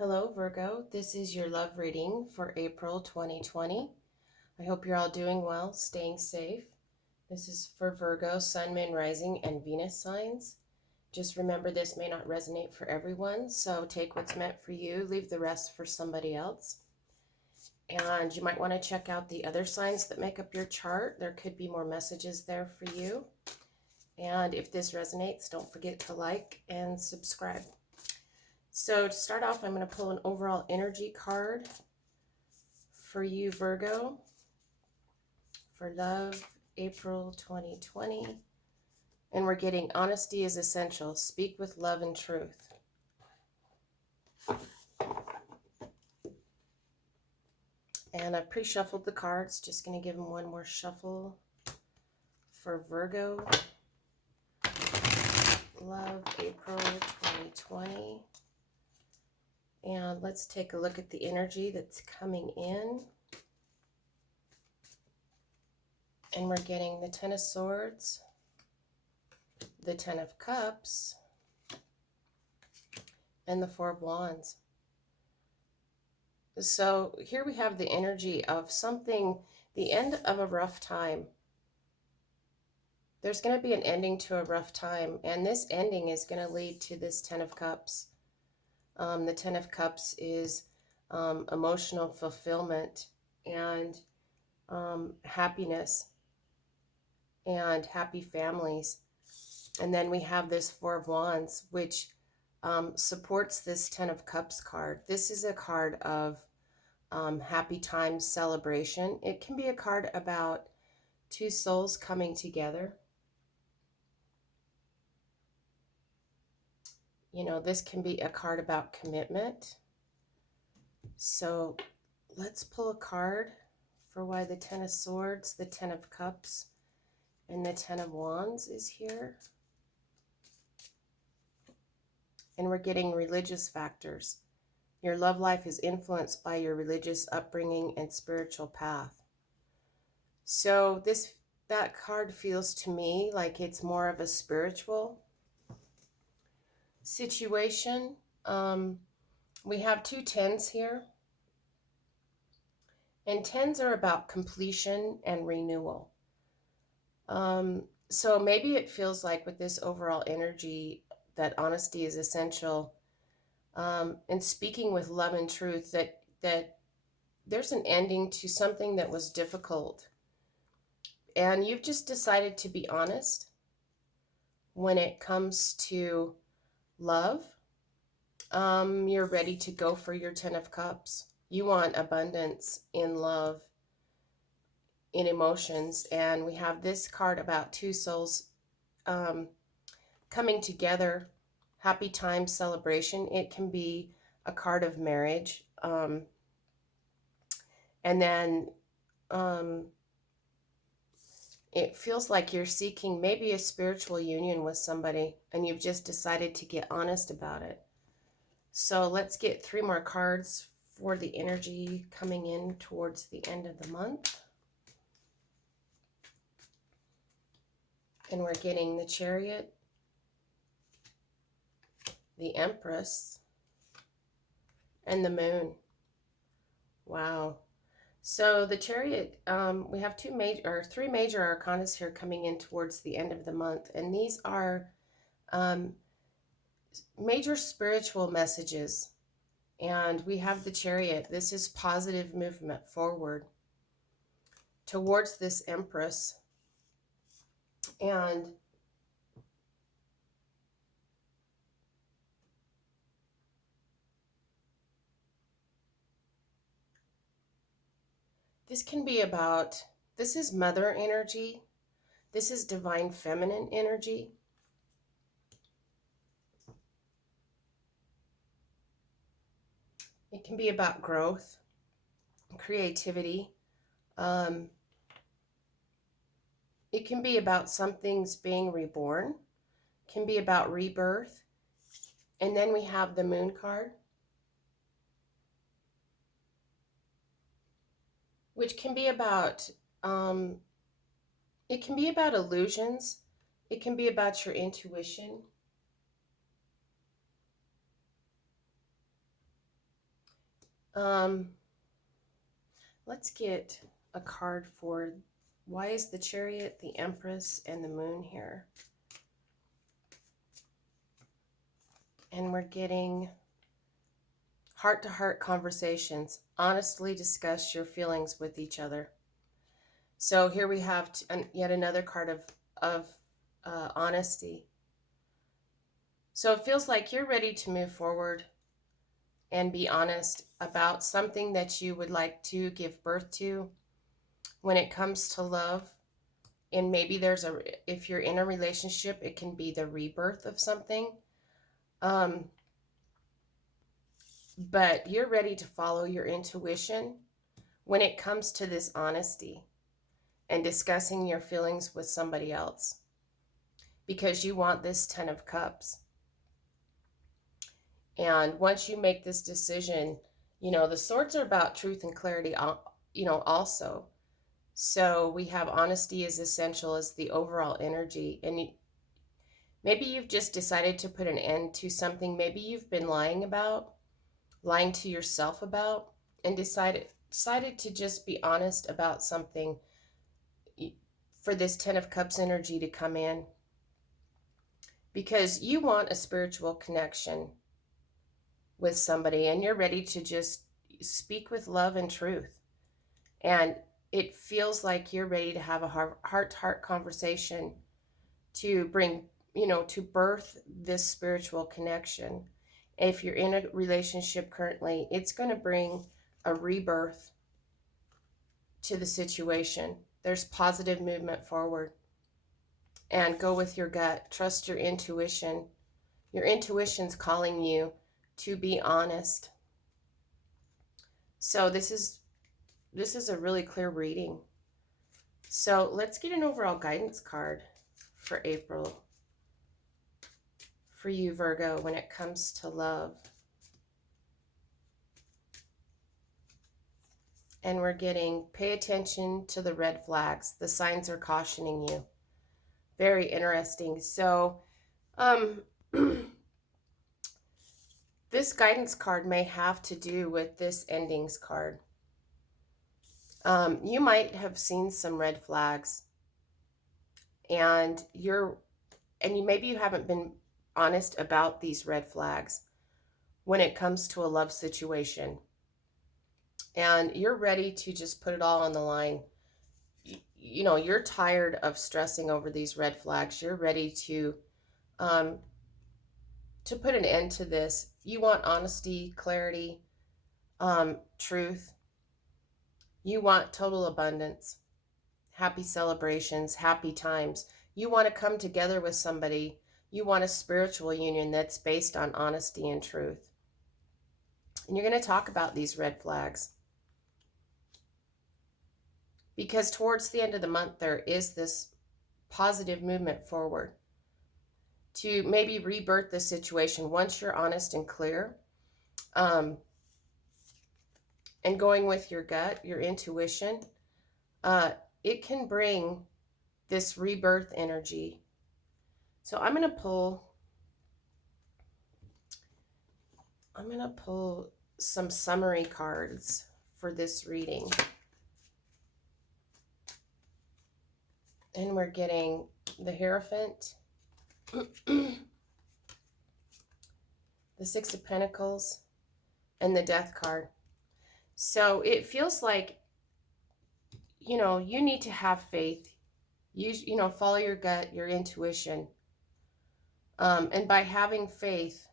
Hello, Virgo. This is your love reading for April 2020. I hope you're all doing well, staying safe. This is for Virgo, Sun, Moon, Rising, and Venus signs. Just remember this may not resonate for everyone, so take what's meant for you, leave the rest for somebody else. And you might want to check out the other signs that make up your chart. There could be more messages there for you. And if this resonates, don't forget to like and subscribe. So to start off, I'm going to pull an overall energy card for you, Virgo, for love, April 2020. And we're getting honesty is essential. Speak with love and truth. And I've pre-shuffled the cards. Just going to give them one more shuffle for Virgo. Love, April 2020. And let's take a look at the energy that's coming in. And we're getting the Ten of Swords, the Ten of Cups, and the Four of Wands. So here we have the energy of something, the end of a rough time. There's going to be an ending to a rough time, and this ending is going to lead to this Ten of Cups. The Ten of Cups is emotional fulfillment and happiness and happy families. And then we have this Four of Wands, which supports this Ten of Cups card. This is a card of happy times, celebration. It can be a card about two souls coming together. You know, this can be a card about commitment. So let's pull a card for why the Ten of Swords, the Ten of Cups, and the Ten of Wands is here. And we're getting religious factors. Your love life is influenced by your religious upbringing and spiritual path. So that card feels to me like it's more of a spiritual situation. We have two tens here. And tens are about completion and renewal. So maybe it feels like with this overall energy that honesty is essential. And speaking with love and truth, that there's an ending to something that was difficult. And you've just decided to be honest when it comes to love. You're ready to go for your Ten of Cups. You want abundance in love, in emotions. And we have this card about two souls coming together, happy time, celebration. It can be a card of marriage. And then it feels like you're seeking maybe a spiritual union with somebody, and you've just decided to get honest about it. So let's get three more cards for the energy coming in towards the end of the month. And we're getting the Chariot, the Empress, and the Moon. Wow. So the Chariot, we have three major arcanas here coming in towards the end of the month. And these are major spiritual messages. And we have the Chariot. This is positive movement forward towards this Empress. And this can be about, this is mother energy. This is divine feminine energy. It can be about growth, creativity. It can be about something's being reborn. It can be about rebirth. And then we have the Moon card, which can be about, it can be about illusions. It can be about your intuition. Um, let's get a card for why is the Chariot, the Empress, and the Moon here? And we're getting heart-to-heart conversations. Honestly discuss your feelings with each other. So here we have yet another card of honesty. So it feels like you're ready to move forward and be honest about something that you would like to give birth to when it comes to love. And maybe if you're in a relationship, it can be the rebirth of something. But you're ready to follow your intuition when it comes to this honesty and discussing your feelings with somebody else, because you want this 10 of Cups. And once you make this decision, the swords are about truth and clarity, also. So we have honesty is essential as the overall energy. And maybe you've just decided to put an end to something. Maybe you've been lying to yourself about, and decided to just be honest about something for this 10 of Cups energy to come in. Because you want a spiritual connection with somebody, and you're ready to just speak with love and truth. And it feels like you're ready to have a heart-to-heart conversation to bring, to birth this spiritual connection. If you're in a relationship currently, it's going to bring a rebirth to the situation. There's positive movement forward. And go with your gut. Trust your intuition. Your intuition's calling you to be honest. So this is a really clear reading. So let's get an overall guidance card for April for you, Virgo, when it comes to love. And we're getting, pay attention to the red flags. The signs are cautioning you. Very interesting. So this guidance card may have to do with this endings card. You might have seen some red flags, and maybe you haven't been honest about these red flags when it comes to a love situation, and you're ready to just put it all on the line. You're tired of stressing over these red flags. You're ready to put an end to this. You want honesty, clarity, truth. You want total abundance, happy celebrations, happy times. You want to come together with somebody. You want a spiritual union that's based on honesty and truth. And you're going to talk about these red flags, because towards the end of the month, there is this positive movement forward to maybe rebirth the situation once you're honest and clear. And going with your gut, your intuition, it can bring this rebirth energy. So I'm going to pull some summary cards for this reading. And we're getting the Hierophant, the Six of Pentacles, and the Death card. So it feels like, you need to have faith. Follow your gut, your intuition. And by having faith,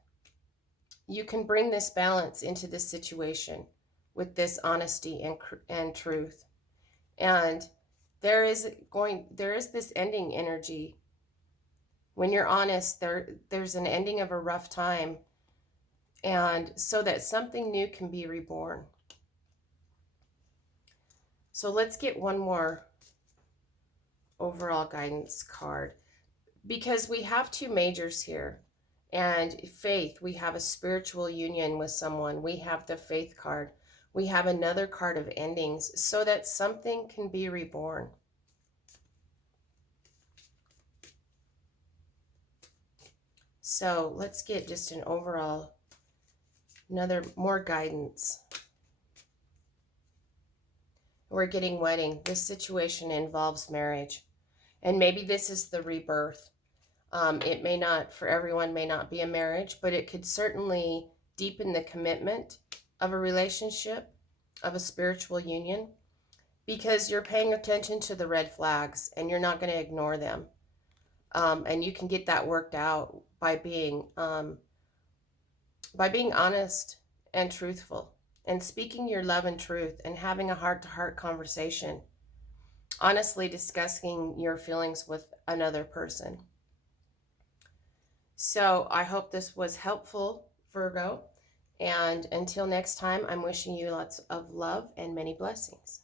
you can bring this balance into this situation with this honesty and truth. And there is this ending energy. When you're honest, there's an ending of a rough time, and so that something new can be reborn. So let's get one more overall guidance card, because we have two majors here. And faith, we have a spiritual union with someone. We have the Faith card. We have another card of endings, so that something can be reborn. So let's get just an overall, more guidance We're getting wedding. This situation involves marriage. And maybe this is the rebirth. It may not, for everyone, may not be a marriage, but it could certainly deepen the commitment of a relationship, of a spiritual union, because you're paying attention to the red flags and you're not going to ignore them. And you can get that worked out by being honest and truthful and speaking your love and truth and having a heart-to-heart conversation, honestly discussing your feelings with another person. So I hope this was helpful, Virgo. And until next time, I'm wishing you lots of love and many blessings.